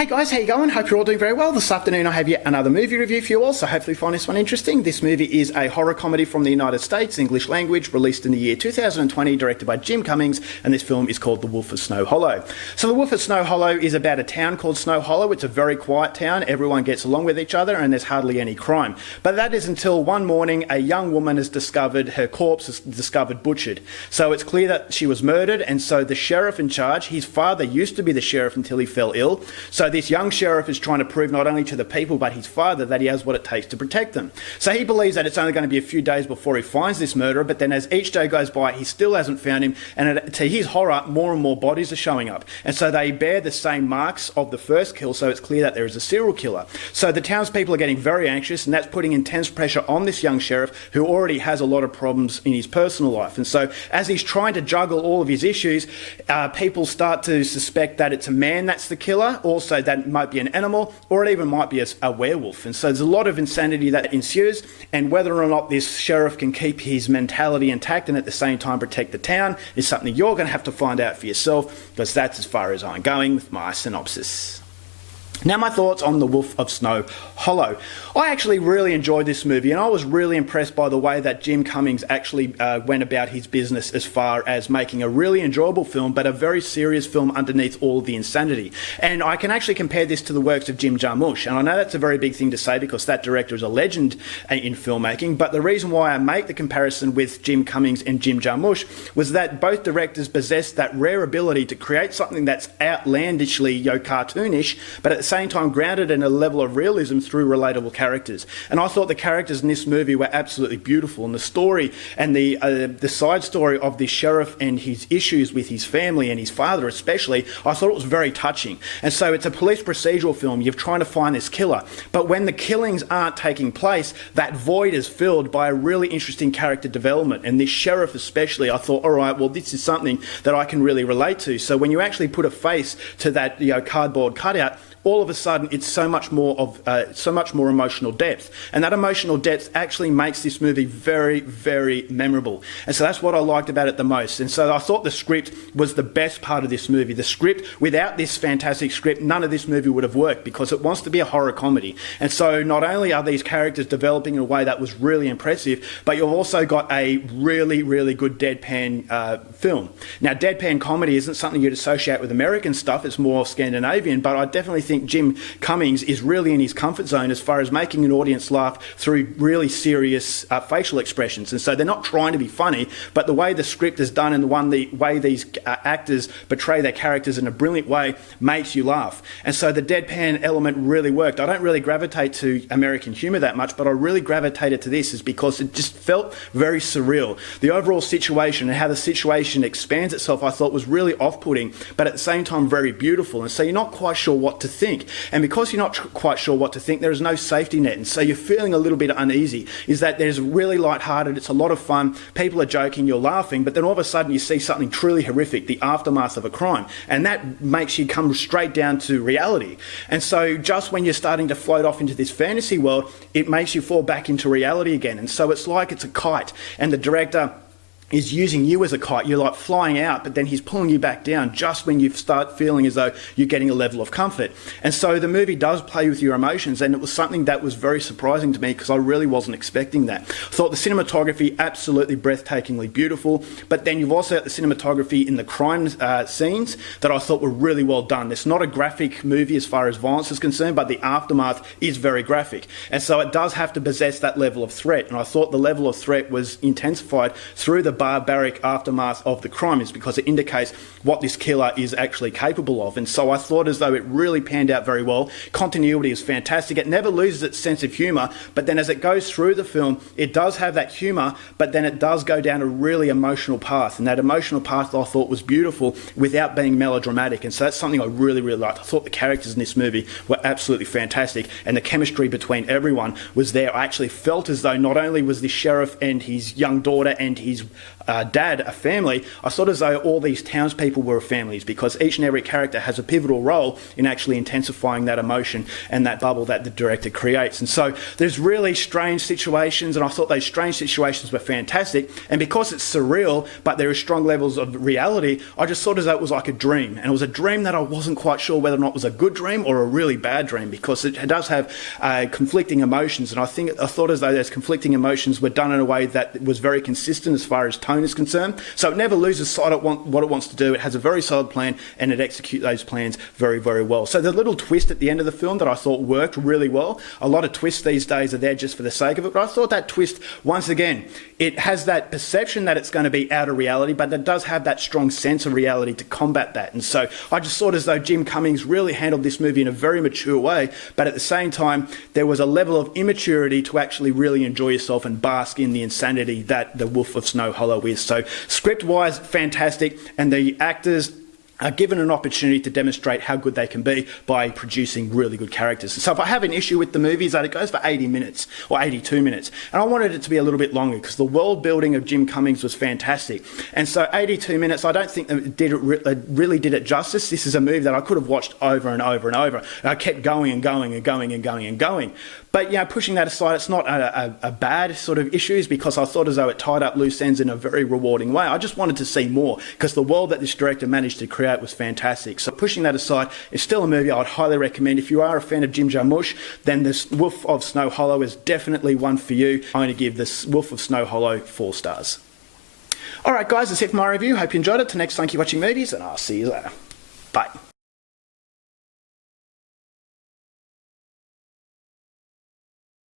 Hey guys, how you going? Hope you're all doing very well. This afternoon I have yet another movie review for you all, so hopefully you find this one interesting. This movie is a horror comedy from the United States, English language, released in the year 2020, directed by Jim Cummings, and this film is called The Wolf of Snow Hollow. So The Wolf of Snow Hollow is about a town called Snow Hollow. It's a very quiet town, everyone gets along with each other, and there's hardly any crime. But that is until one morning a young woman is discovered, her corpse is discovered butchered. So it's clear that she was murdered, and so the sheriff in charge, his father used to be the sheriff until he fell ill, so this young sheriff is trying to prove not only to the people but his father that he has what it takes to protect them. So he believes that it's only going to be a few days before he finds this murderer, but then as each day goes by he still hasn't found him, and to his horror more and more bodies are showing up, and so they bear the same marks of the first kill, so it's clear that there is a serial killer. So the townspeople are getting very anxious, and that's putting intense pressure on this young sheriff who already has a lot of problems in his personal life. And so as he's trying to juggle all of his issues, people start to suspect that it's a man that's the killer, also that it might be an animal, or it even might be a werewolf. And so there's a lot of insanity that ensues, and whether or not this sheriff can keep his mentality intact and at the same time protect the town is something you're going to have to find out for yourself, because that's as far as I'm going with my synopsis. Now my thoughts on The Wolf of Snow Hollow. I actually really enjoyed this movie, and I was really impressed by the way that Jim Cummings actually went about his business as far as making a really enjoyable film, but a very serious film underneath all of the insanity. And I can actually compare this to the works of Jim Jarmusch, and I know that's a very big thing to say because that director is a legend in filmmaking, but the reason why I make the comparison with Jim Cummings and Jim Jarmusch was that both directors possess that rare ability to create something that's outlandishly, cartoonish, but at the same time grounded in a level of realism through relatable characters. And I thought the characters in this movie were absolutely beautiful, and the story and the side story of the sheriff and his issues with his family and his father especially, I thought it was very touching. And so it's a police procedural film. You're trying to find this killer, but when the killings aren't taking place, that void is filled by a really interesting character development. And this sheriff especially, I thought, all right, well, this is something that I can really relate to. So when you actually put a face to that cardboard cutout, all of a sudden it's so much more emotional depth, and that emotional depth actually makes this movie very, very memorable. And so that's what I liked about it the most. And so I thought the script was the best part of this movie. The script, without this fantastic script, none of this movie would have worked, because it wants to be a horror comedy. And so not only are these characters developing in a way that was really impressive, but you've also got a really, really good deadpan film. Now, deadpan comedy isn't something you'd associate with American stuff, it's more Scandinavian, but I definitely think Jim Cummings is really in his comfort zone as far as making an audience laugh through really serious facial expressions. And so they're not trying to be funny, but the way the script is done and the way these actors portray their characters in a brilliant way makes you laugh. And so the deadpan element really worked. I don't really gravitate to American humour that much, but I really gravitated to this is because it just felt very surreal. The overall situation and how the situation expands itself I thought was really off-putting, but at the same time very beautiful. And so you're not quite sure what to think. And because you're not quite sure what to think, there is no safety net, and so you're feeling a little bit uneasy. Is that there's really lighthearted, it's a lot of fun, people are joking, you're laughing, but then all of a sudden you see something truly horrific, the aftermath of a crime, and that makes you come straight down to reality. And so just when you're starting to float off into this fantasy world, it makes you fall back into reality again. And so it's like it's a kite, and the director is using you as a kite. You're like flying out, but then he's pulling you back down just when you start feeling as though you're getting a level of comfort. And so the movie does play with your emotions, and it was something that was very surprising to me because I really wasn't expecting that. I thought the cinematography absolutely breathtakingly beautiful, but then you've also got the cinematography in the crime scenes that I thought were really well done. It's not a graphic movie as far as violence is concerned, but the aftermath is very graphic. And so it does have to possess that level of threat, and I thought the level of threat was intensified through the barbaric aftermath of the crime, is because it indicates what this killer is actually capable of. And so I thought as though it really panned out very well. Continuity is fantastic. It never loses its sense of humour, but then as it goes through the film, it does have that humour, but then it does go down a really emotional path. And that emotional path I thought was beautiful without being melodramatic. And so that's something I really, really liked. I thought the characters in this movie were absolutely fantastic, and the chemistry between everyone was there. I actually felt as though not only was the sheriff and his young daughter and his dad a family, I thought as though all these townspeople were families, because each and every character has a pivotal role in actually intensifying that emotion and that bubble that the director creates. And so there's really strange situations, and I thought those strange situations were fantastic. And because it's surreal, but there are strong levels of reality, I just thought as though it was like a dream. And it was a dream that I wasn't quite sure whether or not it was a good dream or a really bad dream, because it does have conflicting emotions. And I thought as though those conflicting emotions were done in a way that was very consistent as far as tone is concerned. So it never loses sight of what it wants to do. It has a very solid plan, and it executes those plans very, very well. So the little twist at the end of the film that I thought worked really well. A lot of twists these days are there just for the sake of it, but I thought that twist, once again, it has that perception that it's going to be out of reality, but it does have that strong sense of reality to combat that. And so I just thought as though Jim Cummings really handled this movie in a very mature way, but at the same time, there was a level of immaturity to actually really enjoy yourself and bask in the insanity that The Wolf of Snow Hollow is. So script-wise, fantastic, and the actors are given an opportunity to demonstrate how good they can be by producing really good characters. So if I have an issue with the movie is that it goes for 80 minutes or 82 minutes, and I wanted it to be a little bit longer because the world building of Jim Cummings was fantastic. And so 82 minutes, I don't think it really did it justice. This is a movie that I could have watched over and over and over. And I kept going and going and going and going and going. But pushing that aside, it's not a bad sort of issues, because I thought as though it tied up loose ends in a very rewarding way. I just wanted to see more, because the world that this director managed to create was fantastic. So pushing that aside, it's still a movie I would highly recommend. If you are a fan of Jim Jarmusch, then this Wolf of Snow Hollow is definitely one for you. I'm going to give this Wolf of Snow Hollow 4 stars. Alright guys, that's it for my review. Hope you enjoyed it. Till next time, keep watching movies, and I'll see you later. Bye.